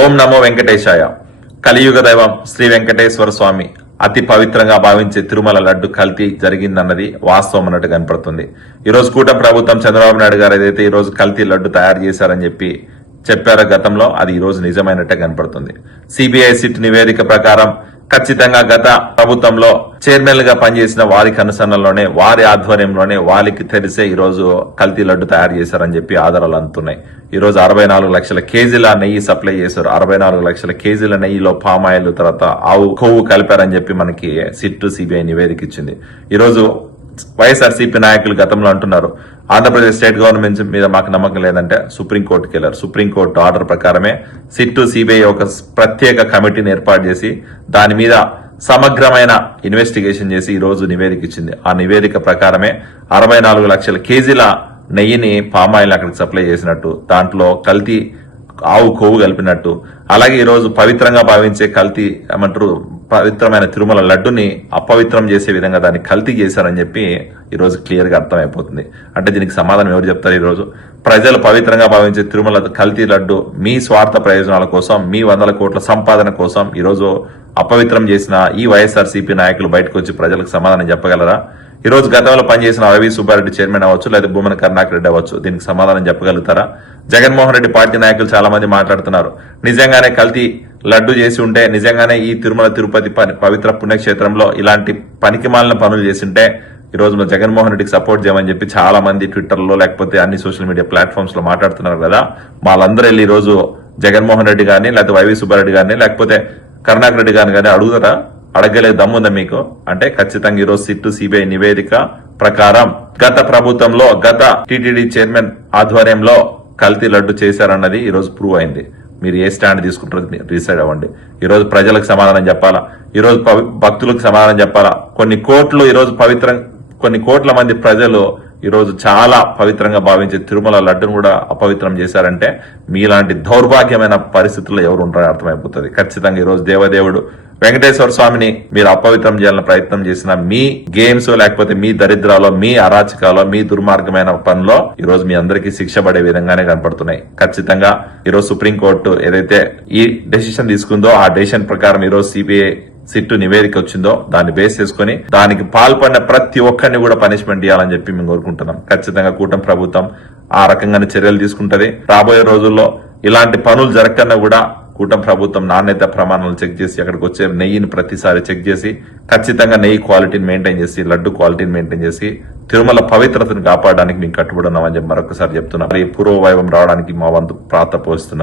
ఓం నమో వెంకటేశాయ. కలియుగ దైవం శ్రీ వెంకటేశ్వర స్వామి అతి పవిత్రంగా భావించే తిరుమల లడ్డు కల్తీ జరిగిందన్నది వాస్తవం అన్నట్టు కనపడుతుంది. ఈ రోజు కూట ప్రభుత్వం చంద్రబాబు నాయుడు గారు ఏదైతే ఈ రోజు కల్తీ లడ్డు తయారు చేశారని చెప్పి చెప్పారో గతంలో అది ఈరోజు నిజమైనట్టే కనపడుతుంది. సిబిఐ సిట్ నివేదిక ప్రకారం ఖచ్చితంగా గత ప్రభుత్వంలో చైర్మన్గా పనిచేసిన వారికి అనుసరణలోనే వారి ఆధ్వర్యంలోనే వారికి తెలిసే ఈ రోజు కల్తీ లడ్డు తయారు చేశారని చెప్పి ఆధారాలు అందుతున్నాయి. ఈరోజు అరవై నాలుగు లక్షల కేజీల నెయ్యి సప్లై చేశారు. అరవై నాలుగు లక్షల కేజీల నెయ్యిలో పామ్ ఆయిల్ తర్వాత ఆవు కొవ్వు కలిపారని చెప్పి మనకి సిట్ సిబిఐ నివేదిక ఇచ్చింది. ఈరోజు వైఎస్ఆర్సీపీ నాయకులు గతంలో అంటున్నారు ఆంధ్రప్రదేశ్ స్టేట్ గవర్నమెంట్ మీద మాకు నమ్మకం లేదంటే సుప్రీంకోర్టుకి వెళ్ళారు. సుప్రీంకోర్టు ఆర్డర్ ప్రకారమే సిట్టు సిబిఐ ఒక ప్రత్యేక కమిటీని ఏర్పాటు చేసి దాని మీద సమగ్రమైన ఇన్వెస్టిగేషన్ చేసి ఈ రోజు నివేదిక ఇచ్చింది. ఆ నివేదిక ప్రకారమే అరవై నాలుగు లక్షల కేజీల నెయ్యిని పామాయిల్ అక్కడికి సప్లై చేసినట్టు దాంట్లో కల్తీ ఆవు కొవ్వు కలిపినట్టు అలాగే ఈరోజు పవిత్రంగా భావించే కల్తీ ఏమంటారు పవిత్రమైన తిరుమల లడ్డుని అపవిత్రం చేసే విధంగా దాన్ని కల్తీ చేశారని చెప్పి ఈరోజు క్లియర్గా క్లియర్గా అర్థమైపోతుంది. అంటే దీనికి సమాధానం ఎవరు చెప్తారు ఈరోజు ప్రజలు పవిత్రంగా భావించే తిరుమల కల్తీ లడ్డు మీ స్వార్థ ప్రయోజనాల కోసం మీ వందల కోట్ల సంపాదన కోసం ఈరోజు అపవిత్రం చేసిన ఈ వైఎస్ఆర్సీపీ నాయకులు బయటకు వచ్చి ప్రజలకు సమాధానం చెప్పగలరా? ఈ రోజు గతంలో పనిచేసిన రవి సుబ్బారెడ్డి చైర్మన్ అవ్వచ్చు లేదా భూమన కర్ణాకర్ రెడ్డి అవ్వచ్చు. దీనికి సమాధానం చెప్పగలుగుతారా? జగన్మోహన్ రెడ్డి పార్టీ నాయకులు చాలా మంది మాట్లాడుతున్నారు. నిజంగానే కల్తీ లడ్డు చేసి ఉంటే నిజంగానే ఈ తిరుమల తిరుపతి పని- పవిత్ర పుణ్యక్షేత్రంలో ఇలాంటి పనికిమాలిన పనులు చేసింటే ఈ రోజు మన జగన్మోహన్ రెడ్డికి సపోర్ట్ చేయమని చెప్పి చాలా మంది ట్విట్టర్లో లేకపోతే అన్ని సోషల్ మీడియా ప్లాట్ఫామ్స్లో మాట్లాడుతున్నారు కదా. వాళ్ళందరూ వెళ్ళి రోజు జగన్మోహన్ రెడ్డి గారిని లేకపోతే వైవి సుబ్బారెడ్డి గారిని లేకపోతే కరుణాకర్ రెడ్డి గారిని కానీ అడుగుతారా? అడగలే దమ్ముందా మీకు? అంటే ఖచ్చితంగా ఈరోజు సిట్టు సిబిఐ నివేదిక ప్రకారం గత ప్రభుత్వంలో గత టిటిడి చైర్మన్ ఆధ్వర్యంలో కల్తీ లడ్డు చేశారన్నది ఈ రోజు ప్రూవ్ అయింది. మీరు ఏ స్టాండ్ తీసుకుంటారో డిసైడ్ అవ్వండి. ఈరోజు ప్రజలకు సమాధానం చెప్పాలా? ఈరోజు భక్తులకు సమాధానం చెప్పాలా? కొన్ని కోట్లు ఈరోజు పవిత్రం కొన్ని కోట్ల మంది ప్రజలు ఈ రోజు చాలా పవిత్రంగా భావించే తిరుమల లడ్డును కూడా అపవిత్రం చేశారంటే మీలాంటి దౌర్భాగ్యమైన పరిస్థితుల్లో ఎవరు ఉంటారో అర్థమైపోతుంది. ఖచ్చితంగా ఈ రోజు దేవదేవుడు వెంకటేశ్వర స్వామిని మీరు అపవిత్రం చేయాలని ప్రయత్నం చేసిన మీ గేమ్స్ లేకపోతే మీ దరిద్రాలో మీ అరాచకాలో మీ దుర్మార్గమైన పనిలో ఈ రోజు మీ అందరికీ శిక్ష పడే విధంగానే కనపడుతున్నాయి. ఖచ్చితంగా ఈరోజు సుప్రీంకోర్టు ఏదైతే ఈ డెసిషన్ తీసుకుందో ఆ డెసిషన్ ప్రకారం ఈరోజు సిబిఐ సిట్టు నివేదిక వచ్చిందో దాన్ని బేస్ చేసుకుని దానికి పాల్పడిన ప్రతి ఒక్కరిని కూడా పనిష్మెంట్ ఇవ్వాలని చెప్పి మేము కోరుకుంటున్నాం. ఖచ్చితంగా కూటమి ప్రభుత్వం ఆ రకంగానే చర్యలు తీసుకుంటది. రాబోయే రోజుల్లో ఇలాంటి పనులు జరగకన్నా కూడా కూటమి ప్రభుత్వం నాణ్యత ప్రమాణాలు చెక్ చేసి అక్కడికి వచ్చే నెయ్యిని ప్రతిసారి చెక్ చేసి ఖచ్చితంగా నెయ్యి క్వాలిటీని మెయింటైన్ చేసి లడ్డు క్వాలిటీని మెయింటైన్ చేసి తిరుమల పవిత్రతను కాపాడడానికి మేము కట్టుబడి ఉన్నామని చెప్పి మరొకసారి చెప్తున్నాం. పూర్వ వైభవం రావడానికి మా వంతు ప్రాత పోస్తున్నాం